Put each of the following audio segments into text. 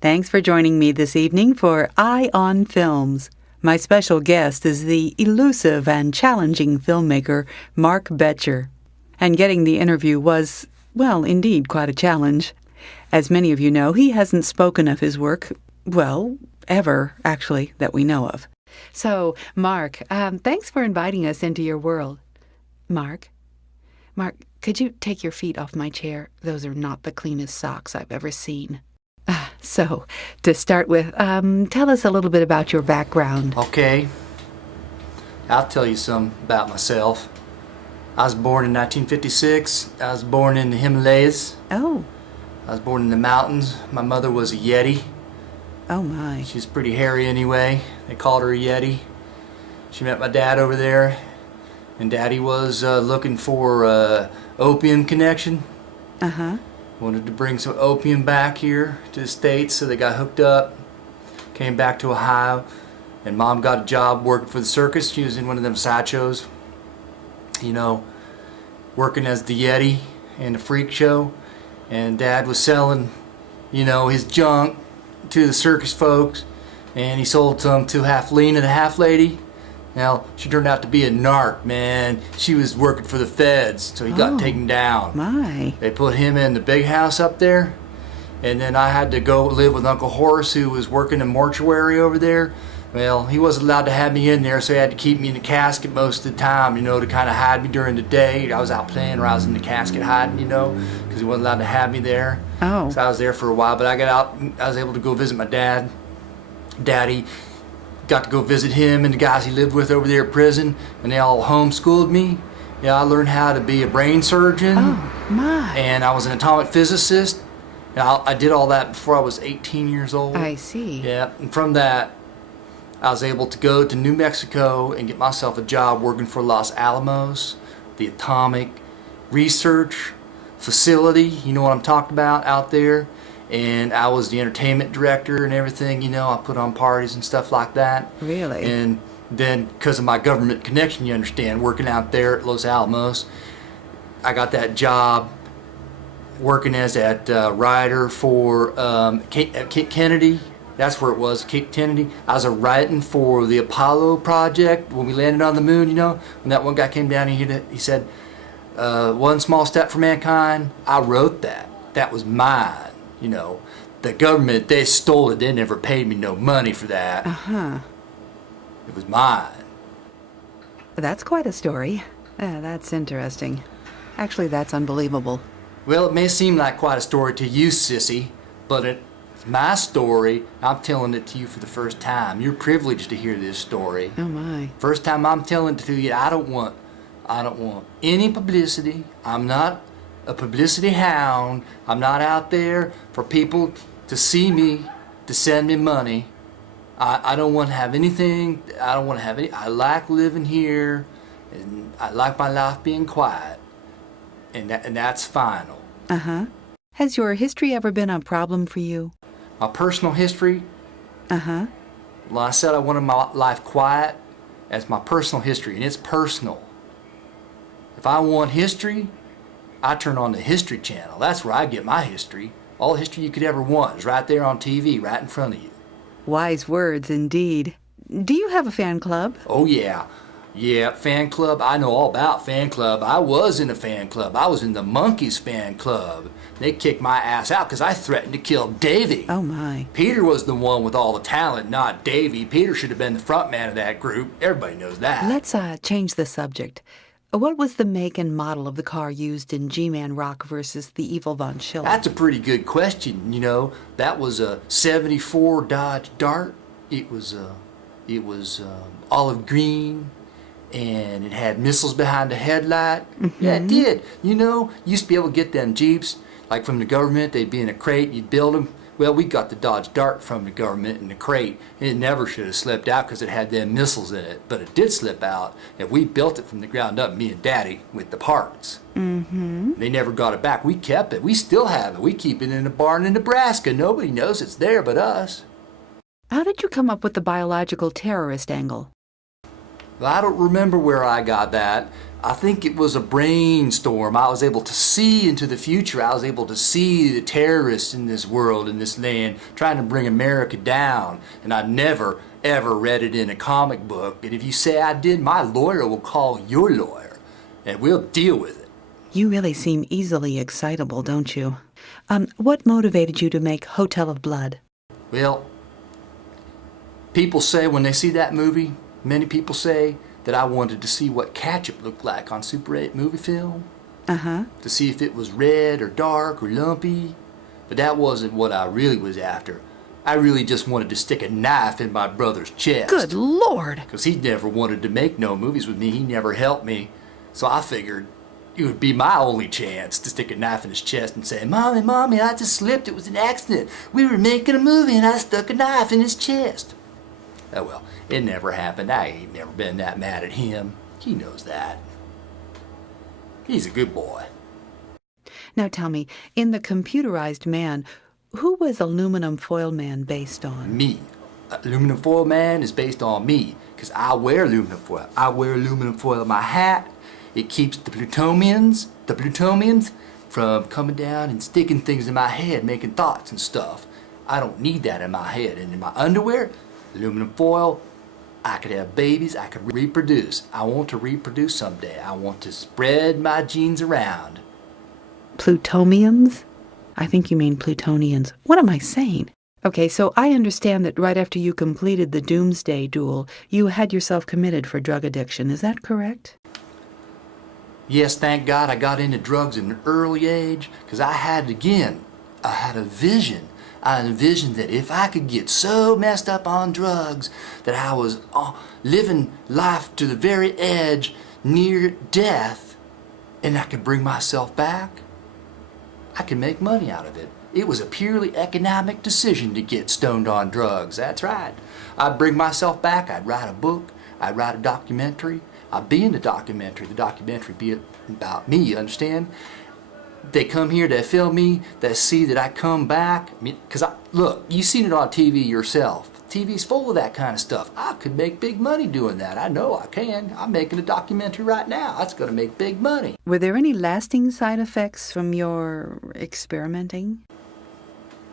Thanks for joining me this evening for Eye on Films. My special guest is the elusive and challenging filmmaker Mark Betcher. And getting the interview was, well, indeed quite a challenge. As many of you know, he hasn't spoken of his work, well, ever, actually, that we know of. So, Mark, thanks for inviting us into your world. Mark, could you take your feet off my chair? Those are not the cleanest socks I've ever seen. So, to start with, tell us a little bit about your background. Okay, I'll tell you some about myself. I was born in 1956. I was born in the Himalayas. Oh. I was born in the mountains. My mother was a Yeti. Oh my. She's pretty hairy anyway. They called her a Yeti. She met my dad over there, and Daddy was looking for opium connection. Uh-huh. Wanted to bring some opium back here to the States, so they got hooked up. Came back to Ohio, and Mom got a job working for the circus. She was in one of them sideshows, you know, working as the Yeti in the freak show. And Dad was selling, you know, his junk to the circus folks, and he sold some to half Lena, the half lady. Now, she turned out to be a narc, man. She was working for the feds, so he got taken down. My. They put him in the big house up there, and then I had to go live with Uncle Horace, who was working in mortuary over there. Well, he wasn't allowed to have me in there, so he had to keep me in the casket most of the time, you know, to kind of hide me during the day. I was out playing, or I was in the casket hiding, you know, because he wasn't allowed to have me there. Oh. So I was there for a while, but I got out, I was able to go visit my daddy. Got to go visit him and the guys he lived with over there at prison, and they all homeschooled me. Yeah, I learned how to be a brain surgeon. Oh, my. And I was an atomic physicist. And I did all that before I was 18 years old. I see. Yeah, and from that, I was able to go to New Mexico and get myself a job working for Los Alamos, the atomic research facility. You know what I'm talking about out there? And I was the entertainment director and everything, you know. I put on parties and stuff like that. Really? And then, because of my government connection, you understand, working out there at Los Alamos, I got that job working as that writer for Kate Kennedy. That's where it was, Kate Kennedy. I was writing for the Apollo project when we landed on the moon, you know. When that one guy came down, he said, one small step for mankind. I wrote that. That was mine. You know, the government, they stole it. They never paid me no money for that. Uh-huh. It was mine. That's quite a story. That's interesting. Actually, that's unbelievable. Well, it may seem like quite a story to you, sissy, but it's my story. I'm telling it to you for the first time. You're privileged to hear this story. Oh, my. First time I'm telling it to you. I don't want any publicity. I'm not a publicity hound. I'm not out there for people to see me, to send me money. I don't want to have anything. I don't want to have any. I like living here, and I like my life being quiet, and that's final. Uh-huh. Has your history ever been a problem for you? My personal history? Uh-huh. Well, I said I wanted my life quiet. That's my personal history, and it's personal. If I want history, I turn on the History Channel. That's where I get my history. All the history you could ever want is right there on TV, right in front of you. Wise words, indeed. Do you have a fan club? Oh, yeah. Yeah, fan club. I know all about fan club. I was in a fan club. I was in the Monkees fan club. They kicked my ass out because I threatened to kill Davy. Oh, my. Peter was the one with all the talent, not Davy. Peter should have been the front man of that group. Everybody knows that. Let's change the subject. What was the make and model of the car used in G-Man Rock versus the Evil Von Schiller? That's a pretty good question, you know. That was a 74 Dodge Dart. It was olive green, and it had missiles behind the headlight. Mm-hmm. Yeah, it did. You know, you used to be able to get them Jeeps, like from the government. They'd be in a crate, you'd build them. Well, we got the Dodge Dart from the government in the crate. It never should have slipped out because it had them missiles in it. But it did slip out, and we built it from the ground up, me and Daddy, with the parts. Mm-hmm. They never got it back. We kept it. We still have it. We keep it in a barn in Nebraska. Nobody knows it's there but us. How did you come up with the biological terrorist angle? Well, I don't remember where I got that. I think it was a brainstorm. I was able to see into the future. I was able to see the terrorists in this world, in this land, trying to bring America down. And I never, ever read it in a comic book. And if you say I did, my lawyer will call your lawyer, and we'll deal with it. You really seem easily excitable, don't you? What motivated you to make Hotel of Blood? Well, people say when they see that movie, many people say that I wanted to see what ketchup looked like on Super 8 movie film. Uh-huh. To see if it was red or dark or lumpy. But that wasn't what I really was after. I really just wanted to stick a knife in my brother's chest. Good Lord! Because he never wanted to make no movies with me. He never helped me. So I figured it would be my only chance to stick a knife in his chest and say, Mommy, Mommy, I just slipped. It was an accident. We were making a movie and I stuck a knife in his chest. Oh well, it never happened. I ain't never been that mad at him. He knows that. He's a good boy. Now tell me, in The Computerized Man, who was Aluminum Foil Man based on? Me. Aluminum Foil Man is based on me, because I wear aluminum foil. I wear aluminum foil in my hat. It keeps the plutonians, from coming down and sticking things in my head, making thoughts and stuff. I don't need that in my head. And in my underwear, aluminum foil, I could have babies, I could reproduce. I want to reproduce someday. I want to spread my genes around. Plutomiums? I think you mean plutonians. What am I saying? Okay, so I understand that right after you completed the Doomsday Duel, you had yourself committed for drug addiction. Is that correct? Yes, thank God I got into drugs at an early age, because I had a vision. I envisioned that if I could get so messed up on drugs that I was living life to the very edge, near death, and I could bring myself back, I could make money out of it. It was a purely economic decision to get stoned on drugs. That's right. I'd bring myself back. I'd write a book. I'd write a documentary. I'd be in the documentary. The documentary be about me, you understand? They come here, they film me, they see that I come back. Because, look, you've seen it on TV yourself. TV's full of that kind of stuff. I could make big money doing that. I know I can. I'm making a documentary right now. That's going to make big money. Were there any lasting side effects from your experimenting?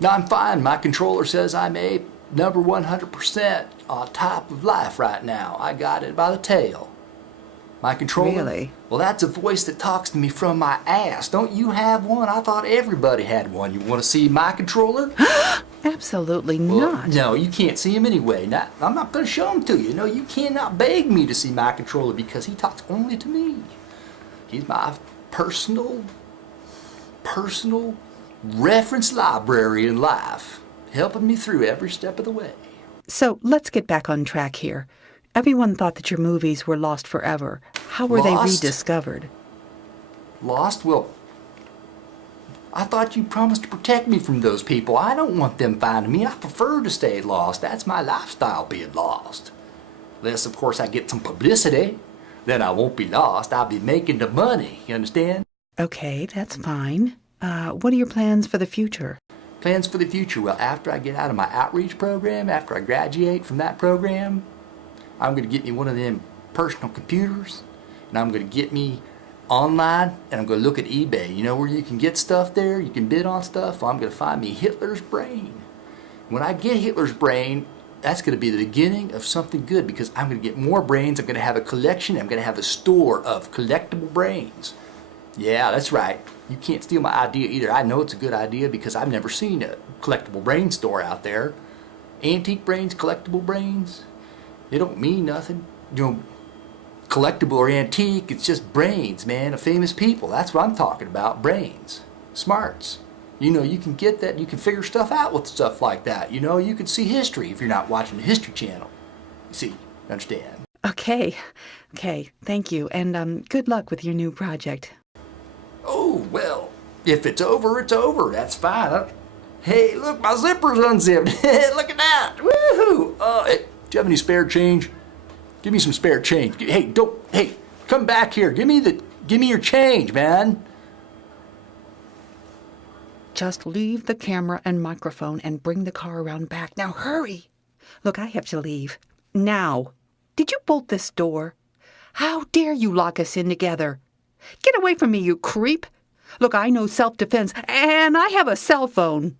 No, I'm fine. My controller says I'm a number 100% on top of life right now. I got it by the tail. My controller? Really? Well, that's a voice that talks to me from my ass. Don't you have one? I thought everybody had one. You want to see my controller? Absolutely Well, not. no, you can't see him anyway. I'm not going to show him to you. No, you cannot beg me to see my controller because he talks only to me. He's my personal reference library in life, helping me through every step of the way. So let's get back on track here. Everyone thought that your movies were lost forever. How were they Lost? rediscovered? Lost? Well, I thought you promised to protect me from those people. I don't want them finding me. I prefer to stay lost. That's my lifestyle, being lost. Unless, of course, I get some publicity. Then I won't be lost. I'll be making the money. You understand? Okay, that's fine. What are your plans for the future? Plans for the future? Well, after I get out of my outreach program, after I graduate from that program, I'm going to get me one of them personal computers, and I'm going to get me online, and I'm going to look at eBay. You know where you can get stuff there? You can bid on stuff. Well, I'm going to find me Hitler's brain. When I get Hitler's brain, that's going to be the beginning of something good, because I'm going to get more brains. I'm going to have a collection. I'm going to have a store of collectible brains. Yeah, that's right. You can't steal my idea either. I know it's a good idea because I've never seen a collectible brain store out there. Antique brains, collectible brains. They don't mean nothing. You know, collectible or antique, it's just brains, man, of famous people. That's what I'm talking about, brains. Smarts. You know, you can get that, you can figure stuff out with stuff like that. You know, you can see history if you're not watching the History Channel. You see, understand? Okay, thank you, and good luck with your new project. Oh, well, if it's over, it's over. That's fine. Hey, look, my zipper's unzipped. Look at that. Woohoo! Hey, do you have any spare change? Give me some spare change. Hey, come back here. Give me your change, man. Just leave the camera and microphone and bring the car around back. Now hurry! Look, I have to leave. Now. Did you bolt this door? How dare you lock us in together? Get away from me, you creep! Look, I know self-defense, and I have a cell phone."